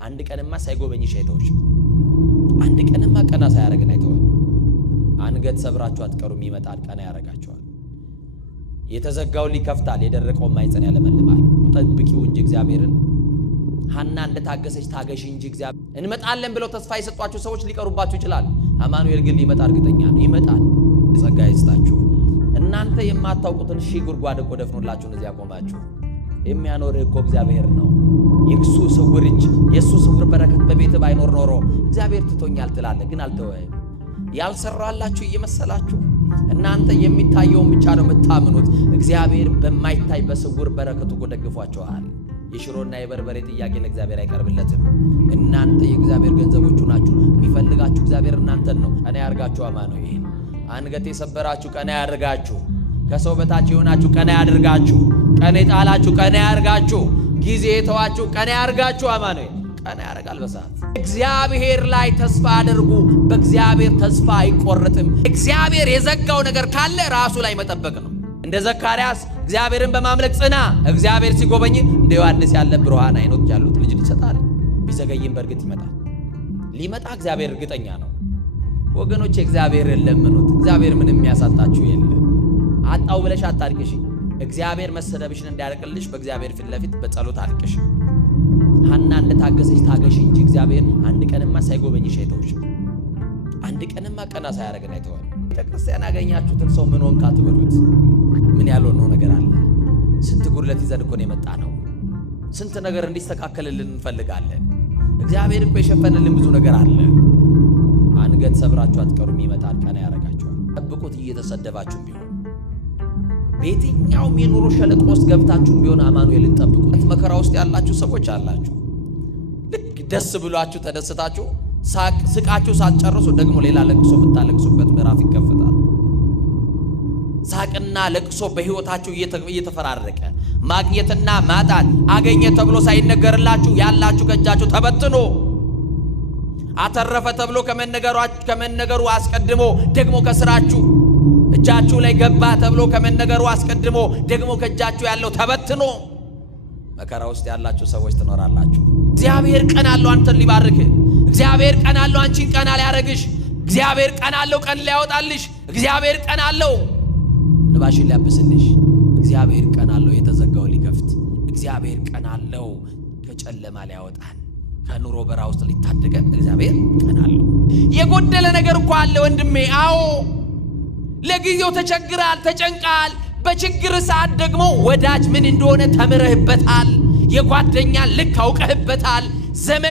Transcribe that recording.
አንድ ቀንማ ሳይጎበኝሽ አይተውሽ አንድ ቀንማ ቀና ሳያረግን አይተው አንገት ሰብራችሁ አትቀሩም ይመጣል ቀና ያረጋችኋል የተዘጋውን ሊከፍታል የደረቀውን ማይጸን ያለመልማል ጠብቂው እንጂ እግዚአብሔርን ሐና እንደታገሰች ታገሽ እንጂ እግዚአብሔር እንመጣለን ብለው ተስፋ የሰጧችሁ ሰዎች ሊቀሩባችሁ ይችላል አማኑኤል ግን ሊመጣ እርግጠኛ ነው ይመጣል ጸጋ ይስጣችሁ እናንተ የማታውቁትን ሺህ ጉድጓድ እኮ ደፍኖላችሁ እዚህ ያቆማችሁ የሚያኖር እኮ እግዚአብሔር ነው የክሱ ስውር እጅ የሱ ስውር በረከት በቤት ባይኖር ኖሮ እግዚአብሔር ትቶኛል ትላለ ግን አልተወም ያልሰራላችሁ እየመሰላችሁ እናንተ የሚታየውን ብቻ ነው የምታምኑት እግዚአብሔር በማይታይ በስውር በረከቱ ደግፏችኋል የሽሮና የበርበሬ ጥያቄ ለእግዚአብሔር አይቀርብለትም እናንተ የእግዚአብሔር ገንዘቦቹ ናችሁ የሚፈልጋችሁ እግዚአብሔር እናንተን ነው ቀና ያርጋችሁ አማኑኤል አንገት የሰበራችሁ ቀና ያርጋችሁ ከሰው በታች የሆናችሁ ቀና ያድርጋችሁ ቀና የጣላችሁ ቀና ያርጋችሁ ጊዜ የተዋችሁ ቀና ያርጋችሁ አማኑኤል ቀና ያርጋል በሰዓት እግዚአብሔር ላይ ተስፋ አድርጉ በእግዚአብሔር ተስፋ አይቆርጥም እግዚአብሔር የዘጋው ነገር ካለ ራሱ ላይ መጠበቅ ነው እንደ ዘካርያስ እግዚአብሔርን በማምለክ ጽና እግዚአብሔር ሲጎበኝ እንደ ዮሐንስ ያለ ብርሃን አይኖች ያሉት ልጅ ይሰጣል ቢዘገይም በርግጥ ይመጣል ሊመጣ እግዚአብሔር እርግጠኛ ነው ወገኖች እግዚአብሔርን ለምኑት እግዚአብሔር ምንም የሚያሳጣችሁ የለም አጣው ብለሽ አታልቅሽ እግዚአብሔር መሰደብሽን እንዲያርቅልሽ በእግዚአብሔር ፊት ለፊት በጸሎት አልቅሽ ሐና እንደታገሰች ታገሽ እንጂ እግዚአብሔር አንድ ቀንማ ሳይጎበኝሽ አይተውሽ አንድ ቀንማ ቀና ሳያረግን አይተው ቤተክርስቲያን ያገኛችሁትን ሰው ምን ሆንካ ትበሉት ምን ያልሆነው ነገር አለ ስንት ጉድለት ይዘን እኮ ነው የመጣ ነው ስንት ነገር እንዲስተካከልልን እንፈልጋለን እግዚአብሔር እኮ የሸፈነልን ብዙ ነገር አለ አንገት ሰብራችሁ አትቀሩም ይመጣል ቀና ያረጋችኋል ጠብቁት እየተሰደባችሁ ቢሆን በየትኛውም የኑሮ ሸለቆ ውስጥ ገብታችሁ ቢሆን አማኑኤልን ጠብቁት መከራ ውስጥ ያላችሁ ሰዎች አላችሁ ልክ ደስ ብሏችሁ ተደስታችሁ ስቃችሁ ሳትጨርሱ ደግሞ ሌላ ለቅሶ የምታለቅሱበት ምዕራፍ ይከፈታል ሳቅና ለቅሶ በህይወታችሁ እየተፈራረቀ ማግኘትና ማጣት አገኘ ተብሎ ሳይነገርላችሁ ያላችሁ ከእጃችሁ ተበትኖ አተረፈ ተብሎ ከመነገሩ አስቀድሞ ደግሞ ከስራችሁ እጃችሁ ላይ ገባ ተብሎ ከመነገሩ አስቀድሞ ደግሞ ከእጃችሁ ያለው ተበትኖ መከራ ውስጥ ያላችሁ ሰዎች ትኖራላችሁ እግዚአብሔር ቀን አለው አንተን ሊባርክ እግዚአብሔር ቀን አለው አንቺን ቀን ሊያረግሽ እግዚአብሔር ቀን አለው ቀን ሊያወጣልሽ እግዚአብሔር ቀን አለው ልባሽን ሊያብስልሽ እግዚአብሔር ቀን አለው የተዘጋው ሊከፍት እግዚአብሔር ቀን አለው ከጨለማ ሊያወጣን ከኑሮ በራ ውስጥ ሊታደገን እግዚአብሔር ቀን አለው የጎደለ ነገር እኮ አለ ወንድሜ አዎ ለጊዜው ተቸግራል ተጨንቃል በችግር ሰዓት ደግሞ ወዳጅ ምን እንደሆነ ተምረህበታል የጓደኛ ልክ አውቀህበታል ዘመን